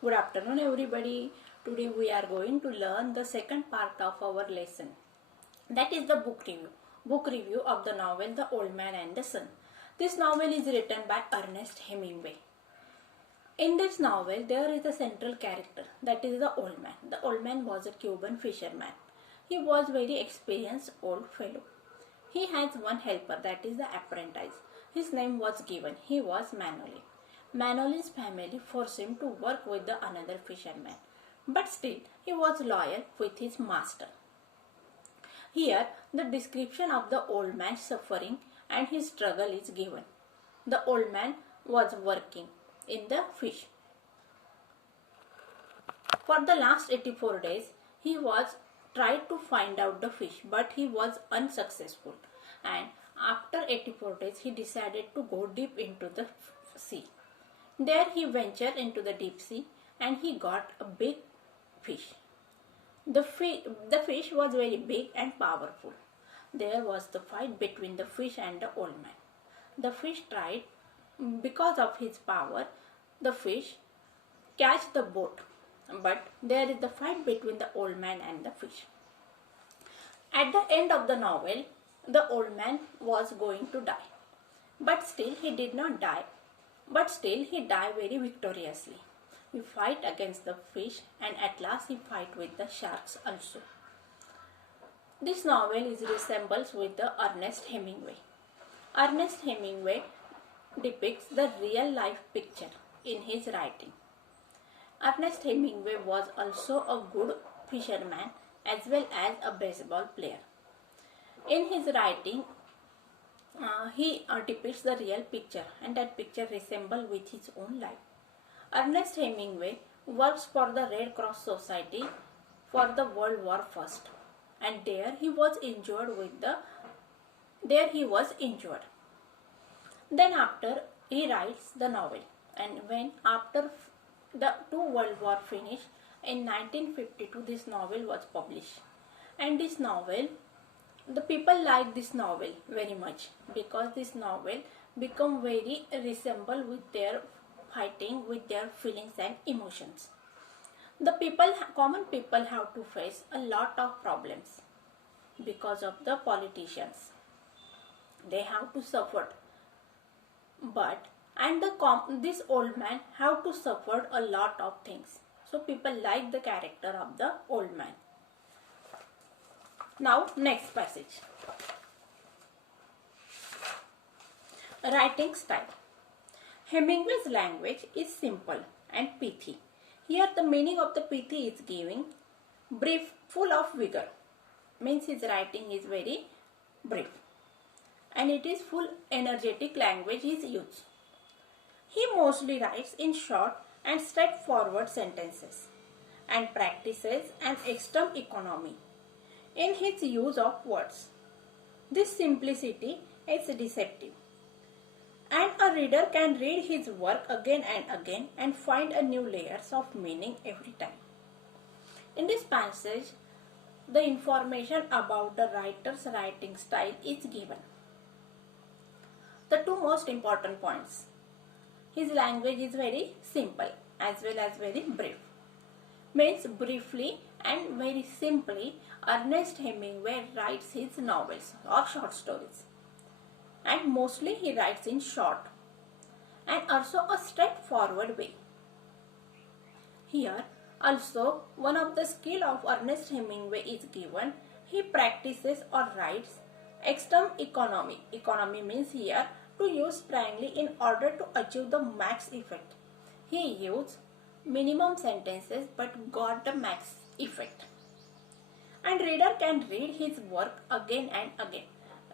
Good afternoon, everybody. Today we are going to learn the second part of our lesson. That is the book review. Book review of the novel The Old Man and the Sun. This novel is written by Ernest Hemingway. In this novel, there is a central character, that is the old man. The old man was a Cuban fisherman. He was very experienced old fellow. He has one helper, that is the apprentice. His name was given. He was Manoli. Manoli's family forced him to work with the another fisherman, but still he was loyal with his master. Here, the description of the old man's suffering and his struggle is given. The old man was working in the fish. For the last 84 days, he was tried to find out the fish, but he was unsuccessful. And after 84 days, he decided to go deep into the sea. There he ventured into the deep sea and he got a big fish. The fish was very big and powerful. There was the fight between the fish and the old man. The fish tried, because of his power, the fish catch the boat. But there is the fight between the old man and the fish. At the end of the novel, the old man was going to die. But still he did not die. But still he died very victoriously. He fight against the fish and at last he fight with the sharks also. This novel is resembles with the Ernest Hemingway. Ernest Hemingway depicts the real life picture in his writing. Ernest Hemingway was also a good fisherman as well as a baseball player. In his writing, he depicts the real picture and that picture resembles with his own life. Ernest Hemingway works for the Red Cross Society for the World War I, and there he was injured. Then after he writes the novel, and when after the two World War finished in 1952, this novel was published. And this novel, the people like this novel very much because this novel become very resemble with their fighting, with their feelings and emotions. The common people have to face a lot of problems because of the politicians. They have to suffer. This old man have to suffer a lot of things. So people like the character of the old man. Now, next passage. Writing style. Hemingway's language is simple and pithy. Here the meaning of the pithy is giving brief, full of vigor. Means his writing is very brief. And it is full energetic language is used. He mostly writes in short and straightforward sentences and practices an extreme economy in his use of words. This simplicity is deceptive, and a reader can read his work again and again and find a new layers of meaning every time. In this passage, the information about the writer's writing style is given. The two most important points. His language is very simple as well as very brief. Means briefly and very simply, Ernest Hemingway writes his novels or short stories. And mostly he writes in short and also a straightforward way. Here also one of the skill of Ernest Hemingway is given. He practices or writes extreme economy. Economy means here to use sparingly in order to achieve the max effect. He used minimum sentences but got the max effect. And reader can read his work again and again.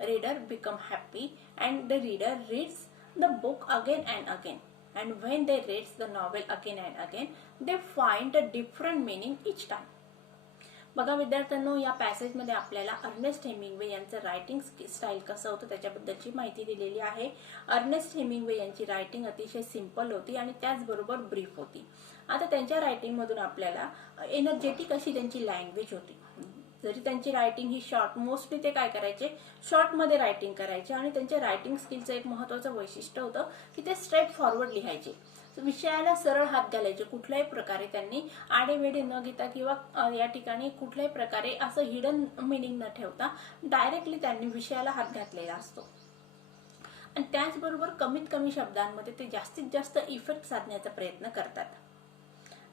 Reader become happy and the reader reads the book again and again. And when they read the novel again and again, they find a different meaning each time. बघा विद्यार्थ्यांनो, या पॅसेजमध्ये आपल्याला Ernest Hemingway यांचं writing style कसं होतं त्याच्याबद्दलची माहिती दिलेली आहे. अर्नेस्ट हेमिंग्वे यांची रायटिंग अतिशय सिंपल होती आणि त्याचबरोबर ब्रीफ होती. आता त्यांच्या रायटिंगमधून आपल्याला एनर्जेटिक अशी त्यांची लँग्वेज होती. जरी त्यांची रायटिंग ही शॉर्ट, मोस्टली ते काय करायचे, शॉर्टमध्ये रायटिंग करायचे आणि त्यांच्या रायटिंग स्किलचं एक महत्त्वाचं वैशिष्ट्य होतं की ते स्ट्रेट फॉरवर्ड लिहायचे. विषयाला सरळ हात घालायचे, कुठल्याही प्रकारे त्यांनी आडेवेडे न घेता किंवा या ठिकाणी कुठल्याही प्रकारे असं हिडन मिनिंग न ठेवता डायरेक्टली त्यांनी विषयाला हात घातलेला असतो. आणि त्याचबरोबर कमीत कमी शब्दांमध्ये ते जास्तीत जास्त इफेक्ट साधण्याचा प्रयत्न करतात.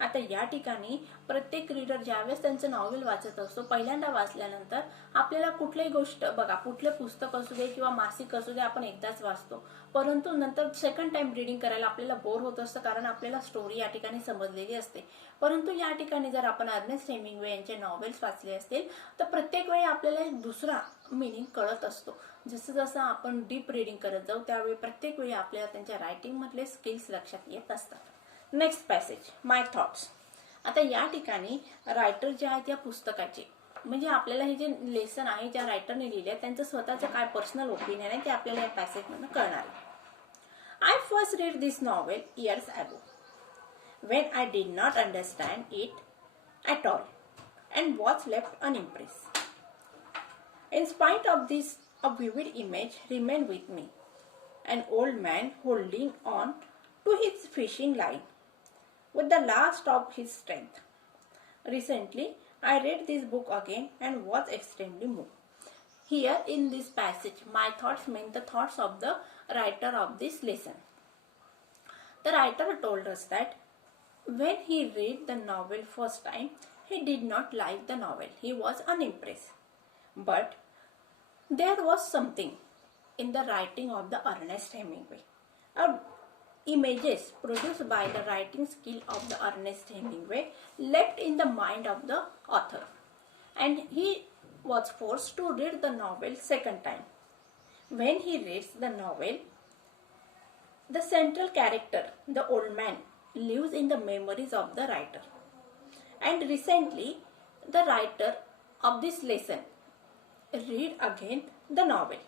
आता या ठिकाणी प्रत्येक रीडर ज्यावेळेस त्यांचं नॉव्हेल वाचत असतो, पहिल्यांदा वाचल्यानंतर आपल्याला कुठलीही गोष्ट बघा, कुठले पुस्तक असू दे किंवा मासिक असू दे, आपण एकदाच वाचतो, परंतु नंतर सेकंड टाइम रीडिंग करायला आपल्याला बोर होत असतं, कारण आपल्याला स्टोरी या ठिकाणी समजलेली असते. परंतु या ठिकाणी जर आपण अर्नेस्ट हेमिंग्वे यांचे नॉव्हेल्स वाचले असतील तर प्रत्येक वेळी आपल्याला एक दुसरा मिनिंग कळत असतो. जसं जसं आपण डीप रीडिंग करत जाऊ त्यावेळी प्रत्येक वेळी आपल्याला त्यांच्या रायटिंग मधले स्किल्स लक्षात येत असतात. नेक्स्ट पॅसेज, माय थॉट्स. आता या ठिकाणी रायटर जे आहेत या पुस्तकाचे, म्हणजे आपल्याला हे जे लेसन आहे ज्या रायटरने लिहिले त्यांचं स्वतःचं काय पर्सनल ओपिनियन आहे ते आपल्याला या पॅसेजमधून कळणार आहे. I first read this novel years ago when I did not understand it at all and was left unimpressed. In spite of this, a vivid image remained with me. An old man holding on to his fishing line with the last of his strength. Recently, I read this book again and was extremely moved. Here in this passage, my thoughts mean the thoughts of the writer of this lesson. The writer told us that when he read the novel first time, he did not like the novel. He was unimpressed. But there was something in the writing of the Ernest Hemingway. Images produced by the writing skill of the Ernest Hemingway left in the mind of the author, and he was forced to read the novel second time. When he reads the novel, the central character, the old man, lives in the memories of the writer. And recently, the writer of this lesson read again the novel.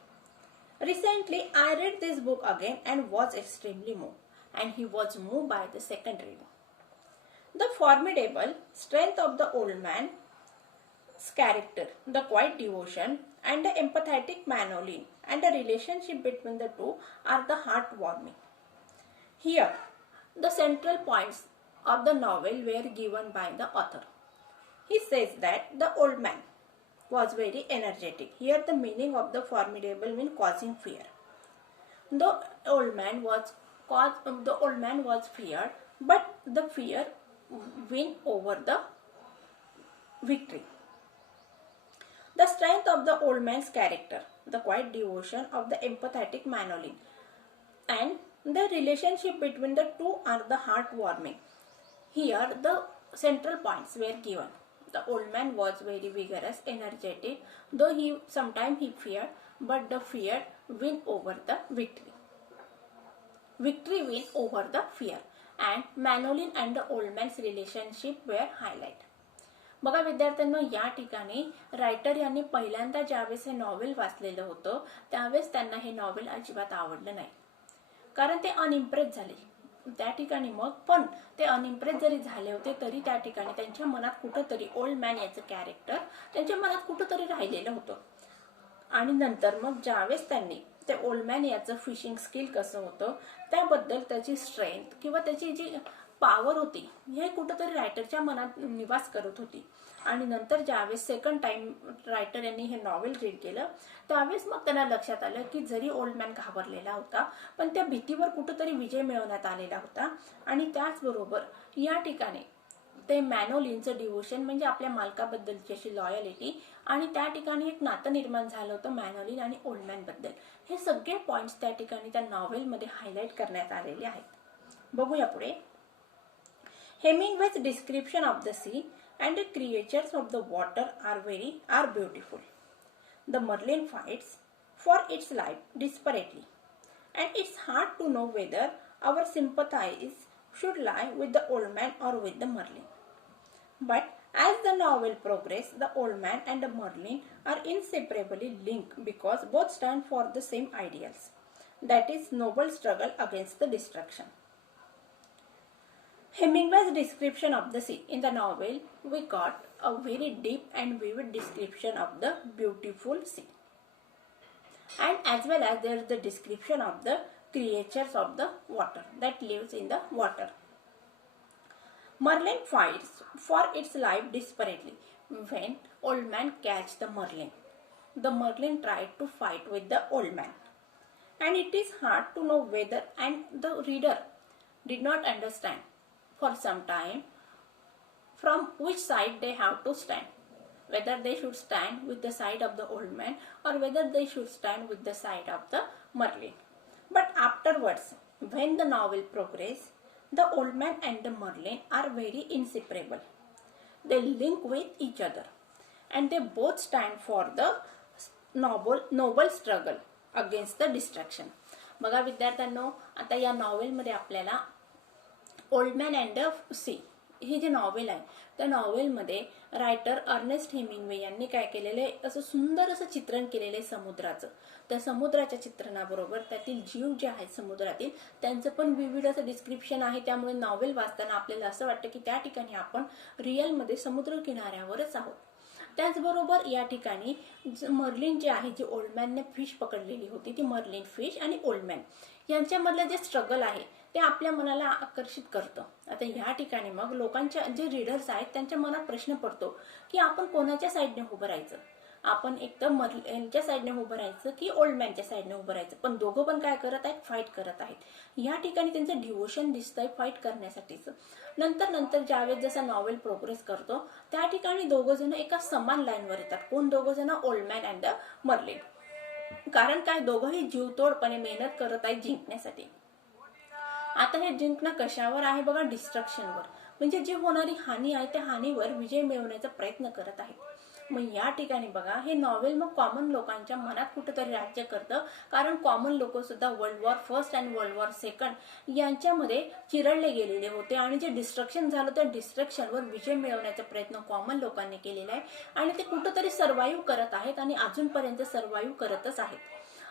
Recently, I read this book again and was extremely moved. And he was moved by the second reading. The formidable strength of the old man's character, the quiet devotion, and the empathetic Manolin, and the relationship between the two are the heartwarming. Here, the central points of the novel were given by the author. He says that the old man was very energetic. Here the meaning of the formidable means causing fear. The old man was feared, but the fear win over the victory. The strength of the old man's character, the quiet devotion of the empathetic Manolin, and the relationship between the two are the heartwarming. Here the central points were given. The old man was very vigorous, energetic, though sometimes he feared, but the fear win over the victory. Victory win over the fear, and Manolin and the old man's relationship were highlighted. बघा विद्यार्थ्यांनो, या ठिकाणी writer यांनी पहिल्यांदा ज्यावेळेस हे novel वाचलेलं होतं त्यावेळेस त्यांना हे नॉव्हेल अजिबात आवडलं नाही, कारण ते अनइम्प्रेस झाले त्या ठिकाणी. मग पण ते अनइम्प्रेस जरी झाले होते तरी त्या ठिकाणी त्यांच्या मनात कुठंतरी ओल्ड मॅन याचं कॅरेक्टर त्यांच्या मनात कुठंतरी राहिलेलं होतं. आणि नंतर मग ज्यावेळेस त्यांनी ते ओल्ड मॅन याचं फिशिंग स्किल कसं होतं त्याबद्दल त्याची स्ट्रेंथ किंवा त्याची जी पॉवर होती हे कुठंतरी रायटरच्या मनात निवास करत होती. आणि नंतर ज्यावेळेस सेकंड टाइम रायटर यांनी हे नॉव्हेल रीड केलं त्यावेळेस मग त्यांना लक्षात आलं की जरी ओल्ड मॅन घाबरलेला होता पण त्या भीतीवर कुठंतरी विजय मिळवण्यात आलेला होता. आणि त्याचबरोबर या ठिकाणी ते मॅनोलिनचं डिवोशन म्हणजे आपल्या मालकाबद्दलची अशी लॉयलिटी आणि त्या ठिकाणी एक नातं निर्माण झालं होतं मॅनोलिन आणि ओल्ड मॅन बद्दल. हे सगळे पॉइंट्स त्या ठिकाणी त्या नॉव्हेलमध्ये हायलाइट करण्यात आलेले आहेत. बघूया पुढे. Hemingway's description of the sea and the creatures of the water are beautiful. The merlin fights for its life desperately, and it's hard to know whether our sympathies should lie with the old man or with the merlin. But as the novel progresses, the old man and the merlin are inseparably linked because both stand for the same ideals, that is, noble struggle against the destruction. Hemingway's description of the sea. In the novel, we got a very deep and vivid description of the beautiful sea. And as well as there is the description of the creatures of the water that lives in the water. Merlin fights for its life desperately. When old man catch the merlin tried to fight with the old man, and it is hard to know whether, and the reader did not understand for some time, from which side they have to stand, whether they should stand with the side of the old man or whether they should stand with the side of the merlin. But afterwards, when the novel progresses, the old man and the merlin are very inseparable. They link with each other and they both stand for the noble struggle against the destruction. बघा विद्यार्थ्यांनो, आता या नॉवेलमध्ये आपल्याला old man and the sea हे जे novel आहे त्या नॉवेलमध्ये रायटर अर्नेस्ट हेमिंग्वे यांनी काय केलेलं आहे, असं सुंदर असं चित्रण केलेलं आहे समुद्राचं. त्या समुद्राच्या चित्रणाबरोबर त्यातील जीव जे आहेत समुद्रातील त्यांचं पण विविध असं डिस्क्रिप्शन आहे. त्यामुळे नॉवेल वाचताना आपल्याला असं वाटतं की त्या ठिकाणी आपण रिअलमध्ये समुद्र किनाऱ्यावरच आहोत. त्याचबरोबर या ठिकाणी मर्लिन जे आहे, जी ओल्डमॅनने फिश पकडलेली होती, ती मर्लिन फिश आणि ओल्डमॅन यांच्यामधलं जे स्ट्रगल आहे ते आपल्या मनाला आकर्षित करतं. आता या ठिकाणी मग लोकांच्या जे रीडर्स आहेत त्यांच्या मनात प्रश्न पडतो की आपण कोणाच्या साईडने उभं राहायचं, आपण एकतर मर्लिनच्या साईडने उभं राहायचं की ओल्डमॅनच्या साईडने उभं राहायचं. पण दोघं पण काय करत आहेत, फाईट करत आहेत. या ठिकाणी त्यांचं डिव्होशन दिसतंय फाईट करण्यासाठीच. नंतर ज्यावेळेस जसा नॉवेल प्रोग्रेस करतो त्या ठिकाणी दोघं जण एका समान लाईनवर येतात. कोण दोघं जण, ओल्डमॅन अँड द मर्लिन. कारण काय, दोघंही जीवतोडपणे मेहनत करत आहेत जिंकण्यासाठी. आता हे जिंकणं कशावर आहे बघा, डिस्ट्रक्शनवर. म्हणजे जी होणारी हानी आहे त्या हानीवर विजय मिळवण्याचा प्रयत्न करत आहेत. मग या ठिकाणी बघा हे नॉवेल मग कॉमन लोकांच्या मनात कुठेतरी राज्य करतं. कारण कॉमन लोक सुद्धा वर्ल्ड वॉर फर्स्ट आणि वर्ल्ड वॉर सेकंड यांच्यामध्ये चिरडले गेलेले होते आणि जे डिस्ट्रक्शन झालं त्या डिस्ट्रक्शनवर विजय मिळवण्याचा प्रयत्न कॉमन लोकांनी केलेला आहे आणि ते कुठेतरी सर्व्हाइव्ह करत आहेत आणि अजूनपर्यंत सर्व्हाइव्ह करतच आहेत.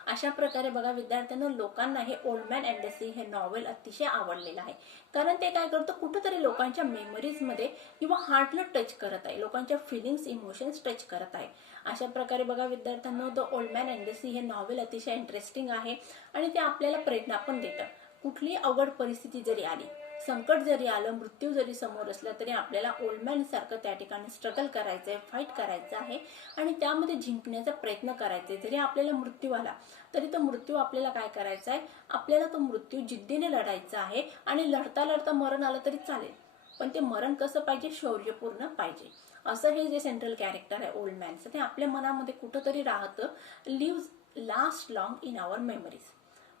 अशा प्रकारे बघा विद्यार्थ्यांना, लोकांना हे old man and the sea हे नॉवेल अतिशय आवडलेलं आहे. कारण ते काय करतं, कुठेतरी लोकांच्या मेमरीजमध्ये किंवा हार्टला टच करत आहे, लोकांच्या फिलिंग्स इमोशन्स टच करत आहे. अशा प्रकारे बघा विद्यार्थ्यांना, the old man and the sea हे नॉवेल अतिशय इंटरेस्टिंग आहे आणि ते आपल्याला प्रेरणा पण देतं. कुठली अवघड परिस्थिती जरी आली, संकट जरी आलं, मृत्यू जरी समोर असला तरी आपल्याला ओल्डमॅन सारखं त्या ठिकाणी स्ट्रगल करायचंय, फाईट करायचं आहे आणि त्यामध्ये जिंकण्याचा प्रयत्न करायचा. जरी आपल्याला मृत्यू आला तरी तो मृत्यू आपल्याला काय करायचा आहे, आपल्याला तो मृत्यू जिद्दीने लढायचा आहे आणि लढता लढता मरण आलं तरी चालेल, पण ते मरण कसं पाहिजे, शौर्यपूर्ण पाहिजे. असं हे जे सेंट्रल कॅरेक्टर आहे ओल्डमॅनचं, ते आपल्या मनामध्ये कुठंतरी राहतं, lives last long in our memories.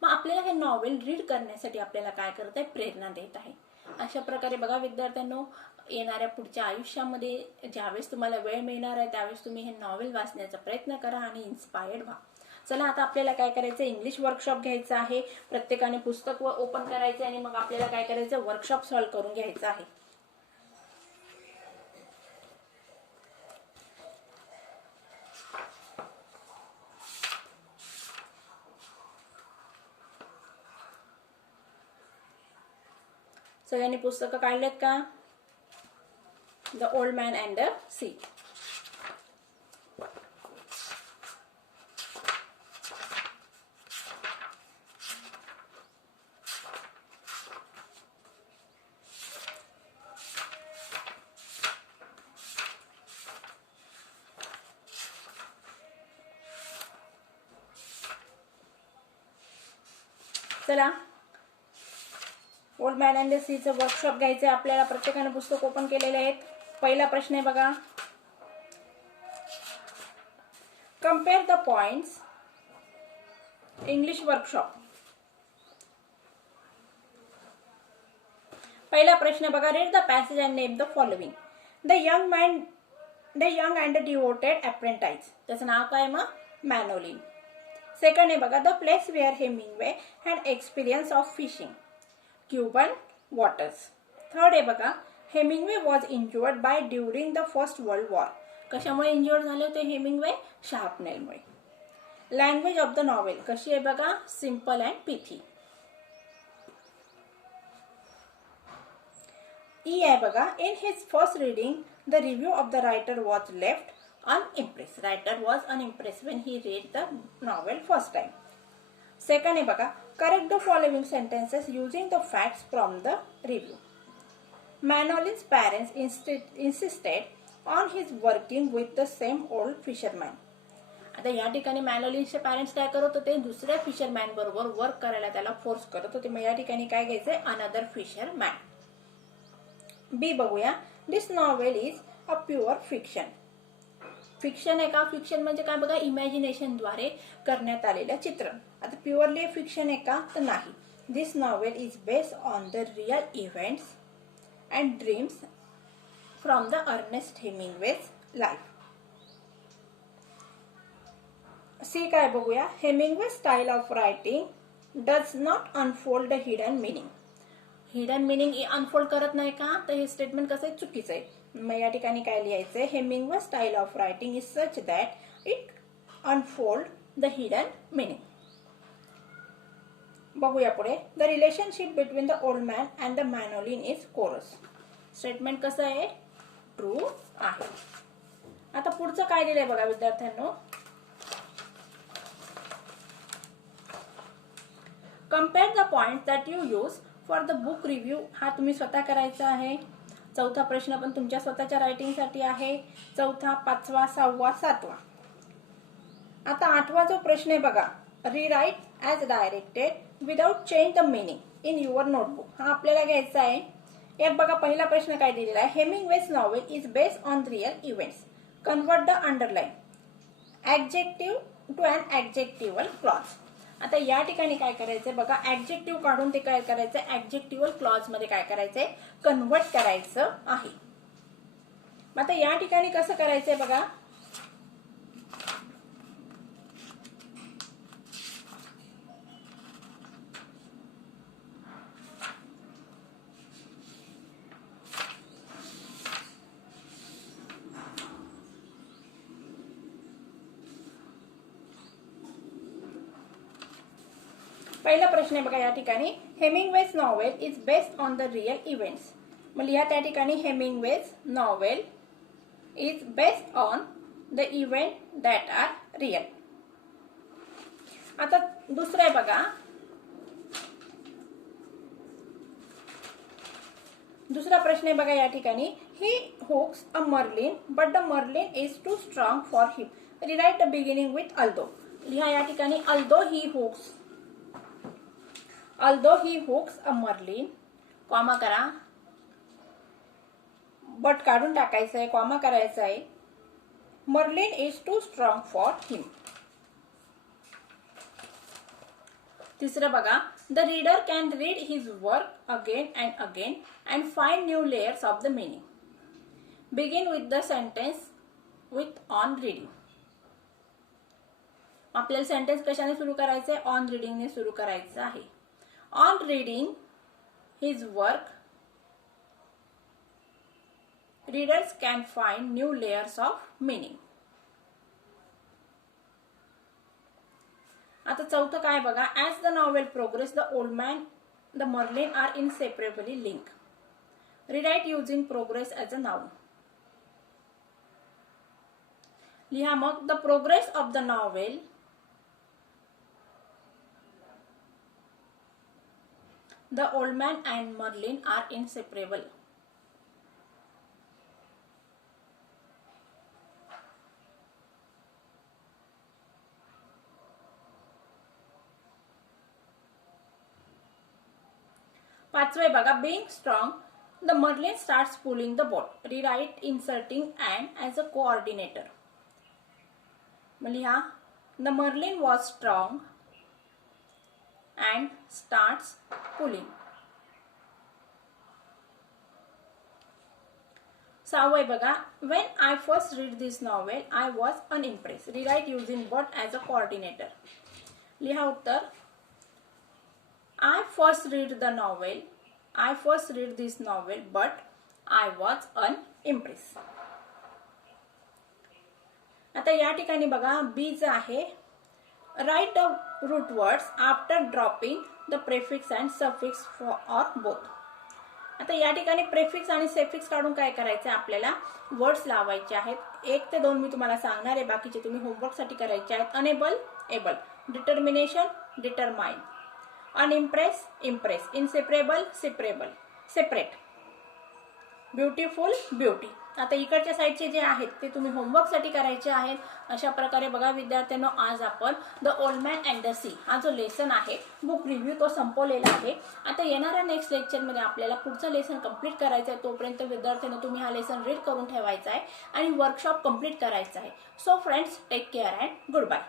मग आपल्याला हे नॉवेल रीड करण्यासाठी आपल्याला काय करत आहे, प्रेरणा देत आहे. अशा प्रकारे बघा विद्यार्थ्यांनो, येणाऱ्या पुढच्या आयुष्यामध्ये ज्यावेळेस तुम्हाला वेळ मिळणार आहे त्यावेळेस तुम्ही हे नॉवेल वाचण्याचा प्रयत्न करा आणि इन्स्पायर्ड व्हा. चला आता आपल्याला काय करायचं, इंग्लिश वर्कशॉप घ्यायचं आहे. प्रत्येकाने पुस्तक ओपन करायचं आणि मग आपल्याला काय करायचं, वर्कशॉप सॉल्व्ह करून घ्यायचं आहे. सगळ्यांनी पुस्तकं काढलेत का? The old man and the sea. चला, ओल्ड मॅन अँड द सीचं वर्कशॉप घ्यायचं आहे आपल्याला. प्रत्येकाने पुस्तक ओपन केलेले आहेत. पहिला प्रश्न आहे बघा, compare the points. English workshop. पहिला प्रश्न बघा, read the passage and name the following. The young and devoted apprentice. त्याचं नाव काय मग, मॅनोलिन. सेकंड आहे बघा, the place where Hemingway had experience of fishing. Cuban waters. Third आहे बघा, Hemingway was injured by during the first world war. कशामुळे injured झाले होते हेमिंग्वे, शार्पनेलमुळे. लँग्वेज ऑफ द नॉवेल कशी आहे बघा, सिम्पल अँड पिथी. ई आहे बघा, in his first reading the review of the writer was left unimpressed. Writer was unimpressed when he read the novel first time. Second आहे बघा, Correct the following sentences using the facts from the review. Manolin's parents insisted on his working with the same old fisherman. आता या ठिकाणी मॅनोलिनचे parents काय करत होते, दुसऱ्या fisherman बरोबर वर्क करायला त्याला फोर्स करत होते. मग या ठिकाणी काय घ्यायचंय, अनदर फिशरमॅन. बी बघूया. This novel is a pure fiction. Fiction आहे का, फिक्शन म्हणजे काय बघा, इमॅजिनेशन द्वारे करण्यात आलेलं चित्रण. आता प्युअरली फिक्शन आहे का, तर नाही. This novel is based on the real events and dreams from the Ernest Hemingway's life. C काय बघूया. Hemingway style of writing does not unfold the hidden meaning. Hidden meaning unfold करत नाही का, तर हे स्टेटमेंट कसं आहे, चुकीचं आहे. मग या ठिकाणी काय लिहायचंय, Hemingway style of writing is such that it unfold the hidden meaning. बघूया पुढे. The relationship between the old man and the Manolin is chorus. Statement कसं आहे, ट्रू आहे. आता पुढचं काय दिलंय बघा विद्यार्थ्यांनो. Compare the point that you use for the book review. हा तुम्ही स्वतः करायचा आहे. चौथा प्रश्न पण तुमच्या स्वतःच्या रायटिंगसाठी आहे. चौथा, पाचवा, सहावा, सातवा. आता आठवा जो प्रश्न आहे बघा, rewrite as directed without change the meaning in your notebook. हा आपल्याला घ्यायचा आहे. यात बघा पहिला प्रश्न काय दिलेला आहे, Hemingway's novel is based on real events. Convert the underline adjective to an adjectival clause. आता या ठिकाणी काय करायचंय बघा, ऍडजेक्टिव्ह काढून ते काय करायचंय, ऍडजेक्टिव्हल क्लॉज मध्ये काय करायचंय, कन्वर्ट करायचं आहे. आता या ठिकाणी कसं करायचंय बघा. पहिला प्रश्न आहे बघा या ठिकाणी, Hemingway's novel is based on the real events. मग लिहा त्या ठिकाणी, Hemingway's novel is based on the event that are real. आता दुसरं आहे बघा, दुसरा प्रश्न आहे बघा या ठिकाणी, he hooks a marlin but the marlin is too strong for him. Rewrite the beginning with although. लिहा या ठिकाणी, although he hooks a marlin, comma करा, बट काढून टाकायचं आहे, कॉमा करायचं आहे. Marlin is too strong for him. तिसरं बघा, the reader can read his work again and again and find new layers of the meaning. Begin with the sentence with on reading. आपल्याला sentence कशाने सुरू करायचंय, on रीडिंगने सुरू करायचं आहे. On reading his work, readers can find new layers of meaning. आता चौथं काय बघा, as the novel progresses, the old man, the Merlin are inseparably linked. Rewrite using progress as a noun. लिहा मग, the progress of the novel the old man and Merlin are inseparable. पाचवे बघा, being strong, the Merlin starts pulling the boat. Rewrite inserting and as a coordinator. लिहा, the Merlin was strong and starts pulling. सहावे बघा, when I first read this novel, I was unimpressed. Rewrite using but as a coordinator. लिहा उत्तर, I first read this novel, but I was unimpressed. आता या ठिकाणी बघा, बी ज आहे, write the root words after dropping the prefix and suffix for or both. आता या ठिकाणी प्रेफिक्स आणि सफिक्स काढून काय करायचं आहे, आपल्याला वर्ड्स लावायचे आहेत. 1 ते 2 मी तुम्हाला सांगणार आहे, बाकीचे तुम्ही होमवर्क साठी करायचे आहेत. Unable, able, determination, determine. Unimpress, impress, inseparable, separate, beautiful, beauty. आता इकडच्या साईडचे जे आहेत ते तुम्ही होमवर्कसाठी करायचे आहेत. अशा प्रकारे बघा विद्यार्थ्यांनो, आज आपण the old man and the sea हा जो लेसन आहे बुक रिव्ह्यू तो संपवलेला आहे. आता येणाऱ्या नेक्स्ट लेक्चरमध्ये आपल्याला पुढचं लेसन कंप्लीट करायचं आहे. तोपर्यंत विद्यार्थ्यांनो तुम्ही हा लेसन रीड करून ठेवायचा आहे आणि वर्कशॉप कंप्लीट करायचा आहे. So friends, take care and good bye.